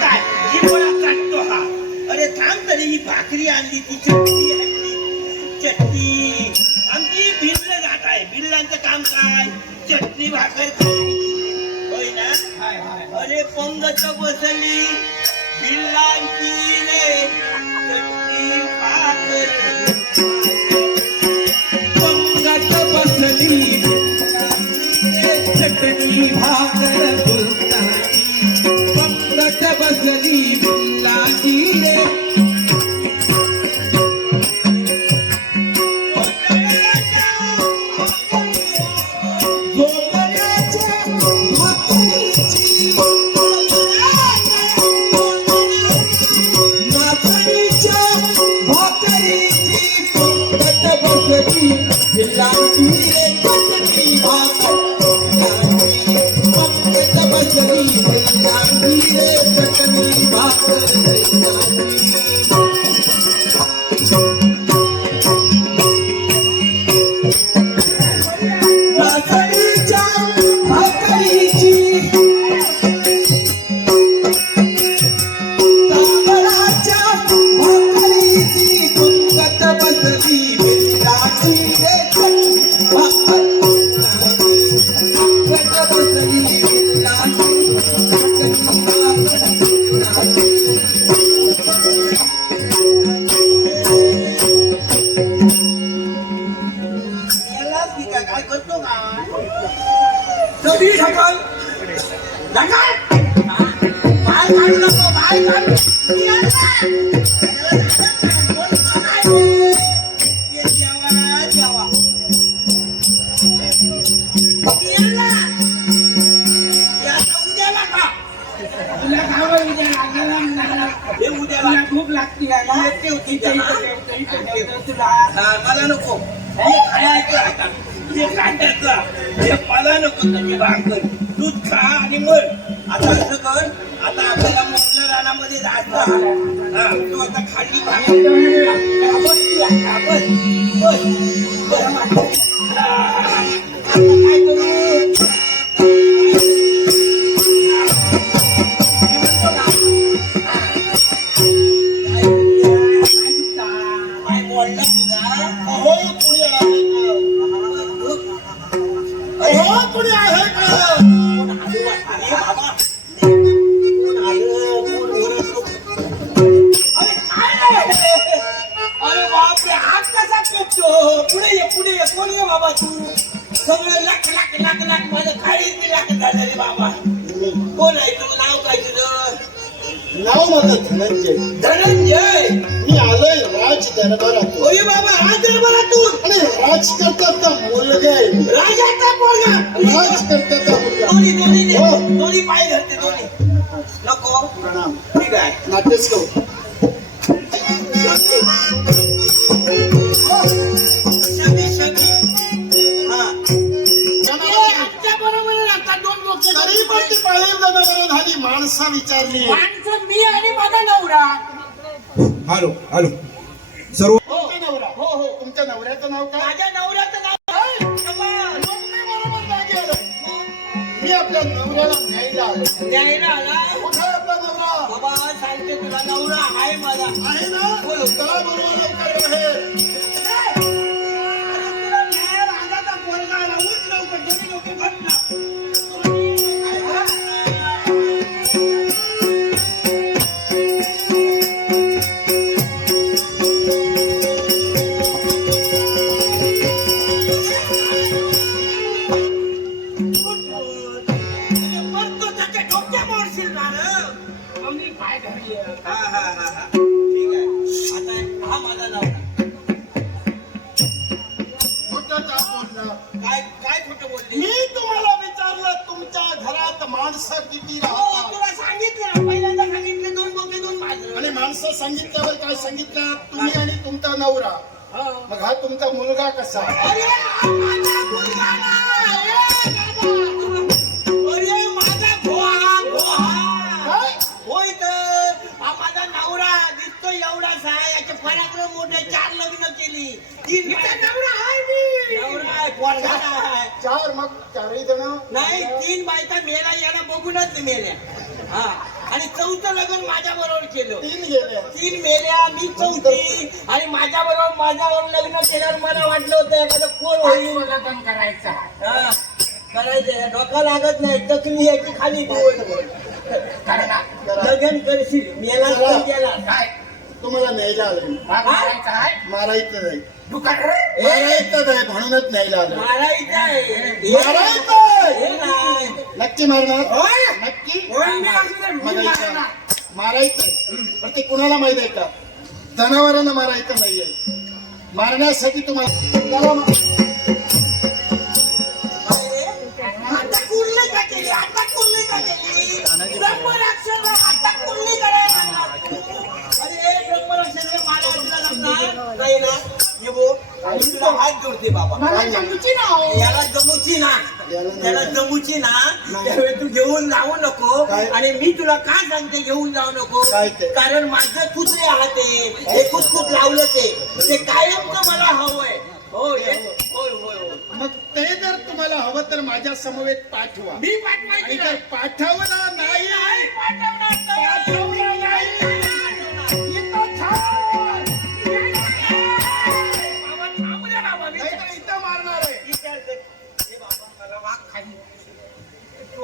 काय? चाटतो हा. अरे थांब तरी ही भाकरी आणली ती चटणी आणली चटणी. आमची भिल्ल जात आहे. भिल्लांचं काम काय? चटणी भाकर होय ना? अरे पंगत बसली भिल्लांची चटणी भाकर पंगत बसली चटणी भाकर खूप लागते मला नको आता. मला नको तुम्ही भाकर दूध खा आणि मर आता असं कर रानामध्ये जायचं हा तू आता खाली भाकर हा, बस तू, हा, बस बस बस हा, आता कोण आहे तू नाव काय तुझं? नाव माझं धनंजय. धनंजय? मी आलोय राज दरबारात ओय बाबा राज दरबारातून आणि राजकर्त्याचा मुलगा आहे मी. राजाचा पोरगा राजकर्त्याचा मुलगा. दोन्ही दोन्ही दे. हो. दोन्ही पाय धरते दोन्ही. नको. प्रणाम. ठीक आहे. नाट्यच करू बाहेर जाणार झाली माणसा विचारली. माणसं मी आणि माझा नवरा. Hello hello. सर्व तुमचा नवरा. हो हो तुमच्या नवऱ्याचं नाव काय? माझ्या नवऱ्याचं नाव मग मी बरोबर जागी. मी आपल्या नवऱ्याला न्यायला आलो. द्यायला आला? कुठे आहे आपला नवरा? बाबा सांगते तुला नवरा आहे माझा. आहे ना? बोलो. चला बरोबर लवकर बाहेर. माणसं किती राहतात तुला सांगितलं पहिल्यांदा सांगितलं दोन बोके दोन माझं आणि माणसं सांगितल्यावर काय सांगितलं? तुम्ही आणि तुमचा नवरा. हो. मग हा तुमचा मुलगा कसा? अरे चार चार मग चारही जण? नाही तीन बायका मेला याला बघूनच मेल्या. हा. आणि चौथं लग्न माझ्या बरोबर केलं. तीन मेल्या मी चौथी. आणि माझ्या बरोबर माझ्यावर लग्न केल्यावर मला वाटलं होतं एखादं कोण होईल? लग्न करायचं. करायचं डोका लागत नाही तर तुम्ही याची खाली दिवस लग्न करशील मेला तुम्हाला न्यायला आलं मारायचं नाही म्हणूनच न्यायला आलं. मारायचं आहे. मारायचं नक्की मारणार? मारायचं पण ते कुणाला माहीत आहे का? जनावरांना मारायचं नाहीये. मारण्यासाठी तुम्हाला नाही ना हात जोडते बाबा. हो. याला जमुची ना. त्याला जमूचे ना त्यावेळी तू घेऊन जाऊ नको आणि मी तुला का सांगते घेऊन जाऊ नको? कारण माझं कुत्रे आहात हे कुसकुत लावलं ते. कायमच मला हवंय. होय होय होय मग ते जर तुम्हाला हवं तर माझ्या समवेत पाठवा. मी पाठवा पाठवला नाही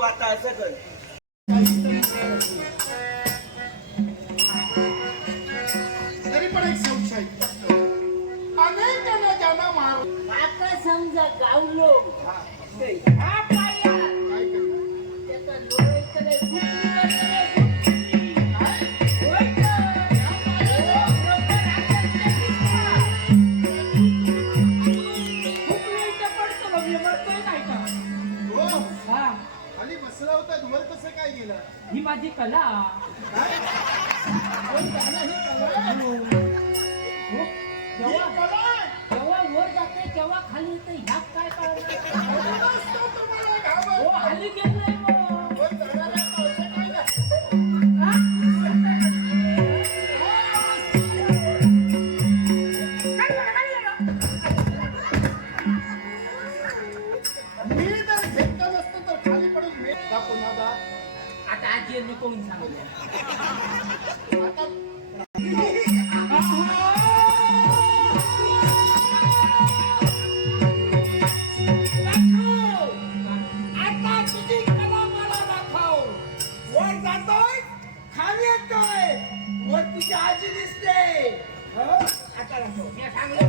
आता असं कर. 借りて100回から your family.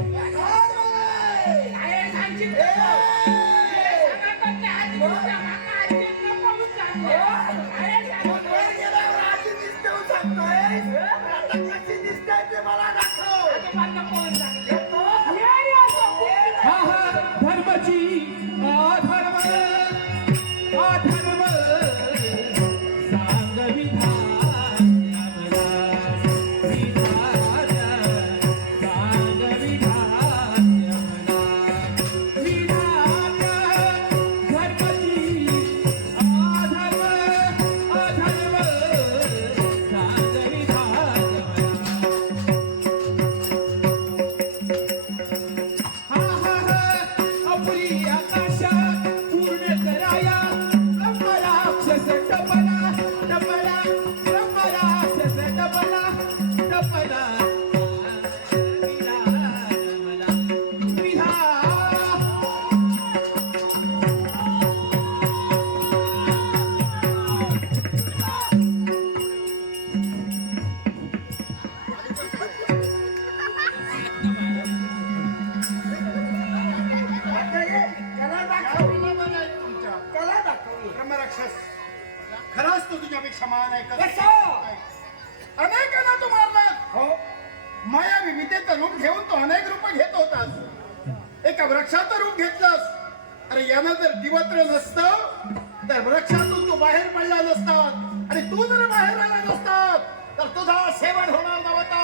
सेवन होणार नव्हतं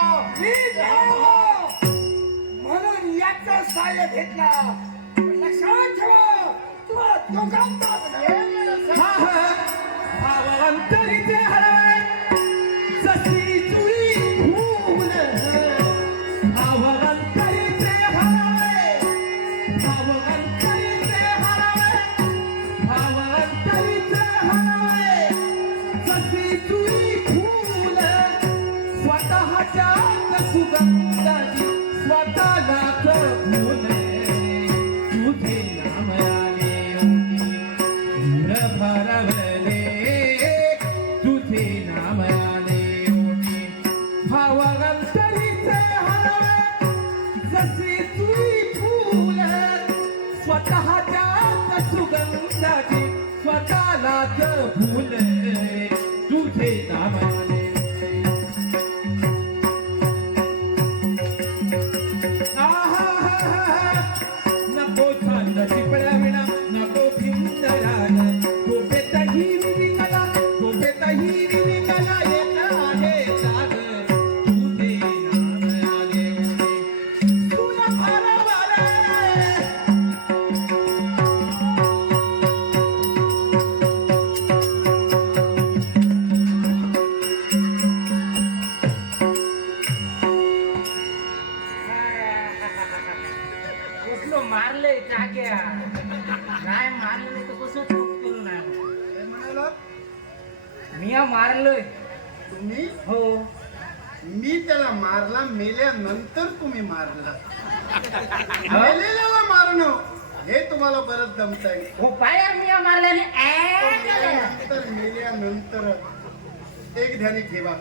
हो! म्हणून याच सहाय्य घेतला. लक्षात ठेवा. तुम्हाला दोघांचा What Guarda la tua तुम्ही? हो. मी त्याला मारला मेल्यानंतर तुम्ही मारला. मेलेल्याला मारणं हे तुम्हाला परत जमताय हो पाया मी मारल्याने. ऍ. मेल्यानंतर एक ध्यानी ठेवा.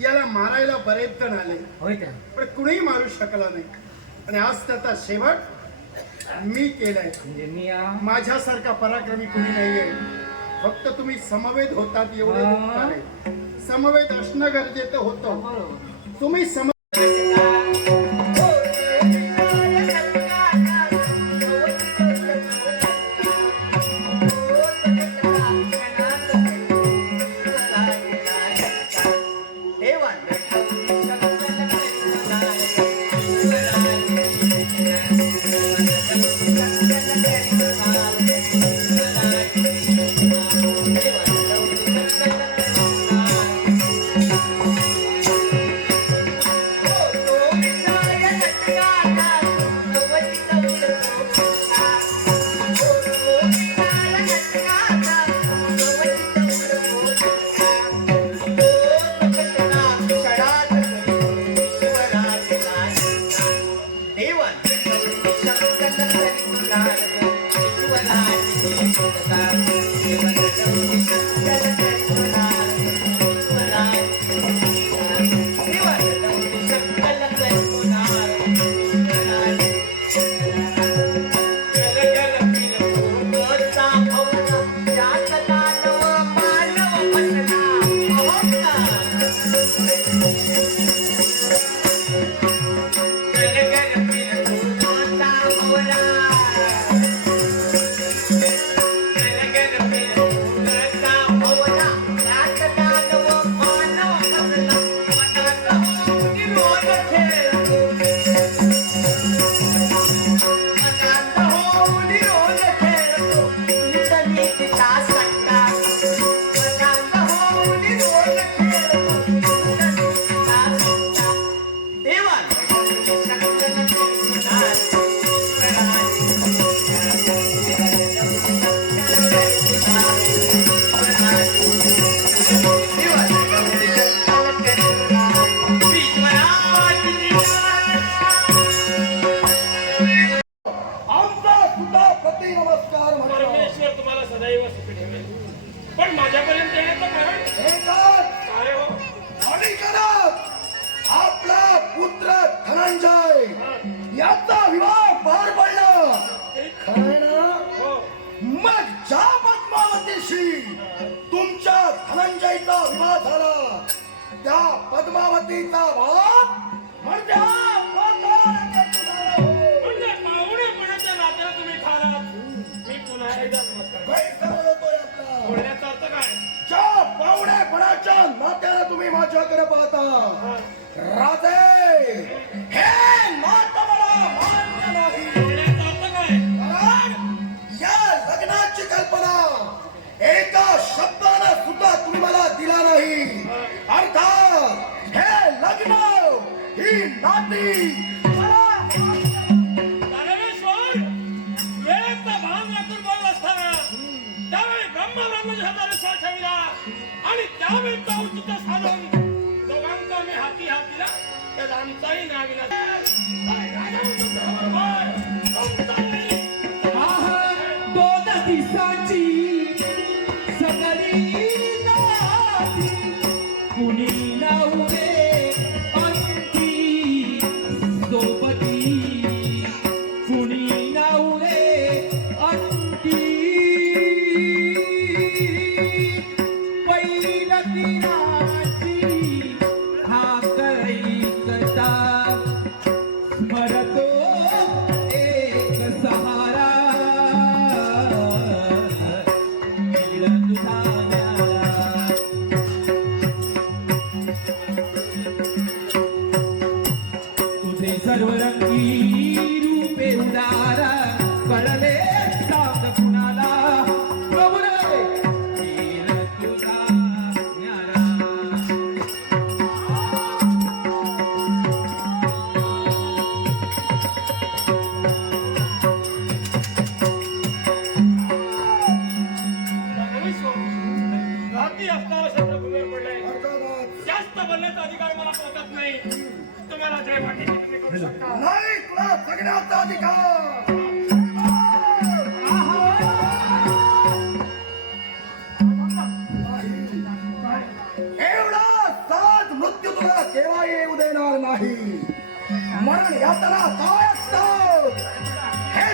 याला मारायला बरेच जण आले. होय पण कुणीही मारू शकला नाही. आणि आज त्याचा शेवट मी केलाय. म्हणजे मी आ, माझ्यासारखा पराक्रमी कुणी नाहीये. फक्त तुम्ही समवेत होतात एवढे आहे समवेत असणं गरजेचं होतं. तुम्ही सम धनंजयचा विवाह झाला. त्या पद्मावतीचा बाप म्हणजे. म्हणजे पाहुणेपणाच्या नात्याला तुम्ही खालात? मी पुन्हा एकदा नमस्कार गैरसमज होतोय आपला. बोलण्याचा अर्थ काय? ज्या पाहुणेपणाच्या नात्याला तुम्ही माझ्याकडे पाहता? राजे हे नातं मला मान्य नाही. एका शब्दानं सुद्धा तुम्ही मला दिला नाही. अर्थात हे लग्न ही नाती. भान राखून बोलत असताना त्यावेळी ठेवला. आणि त्यावेळी तो औचित्य साधून दोघांचा मी हाती हात दिला त्यात आमचाही नाविला आहा दोन दिवसाची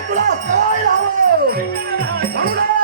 तुला काय हवं म्हणूनच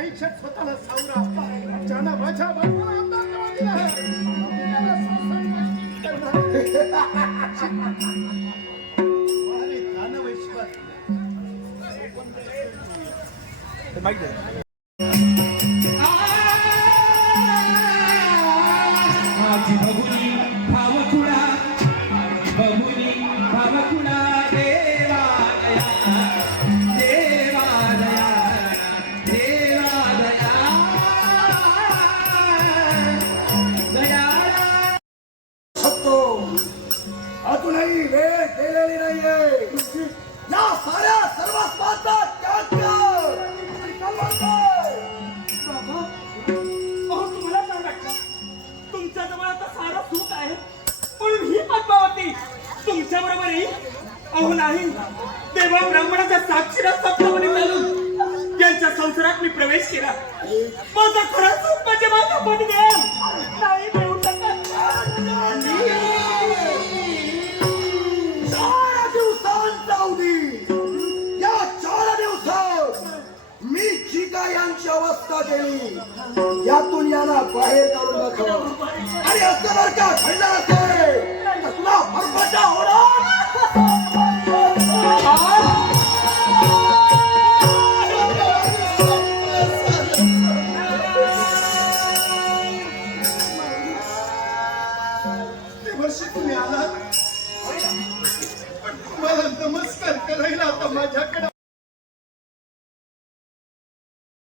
फक्त काही क्षण स्वतःला सावरा ज्यानं माझ्या बाजूला वेळ नाहीये. या साऱ्या सर्वस्वाचा त्याग अहो तुम्हाला काय वाटतं? तुमच्या जवळ आता सारं सुख आहे पण ही पद्मावती तुमच्या बरोबर अहो नाही. देवा ब्राह्मणाच्या साक्षीला सप्तपदी चालून यांच्या संसारात मी प्रवेश केला. माझा खरा सुख म्हणजे माझा पदवे अवधी या चार दिवसात मी जी काय यांची अवस्था केली. यातून यांना बाहेर काढून दाखव. आणि असं जर का घडलं असेल होणार?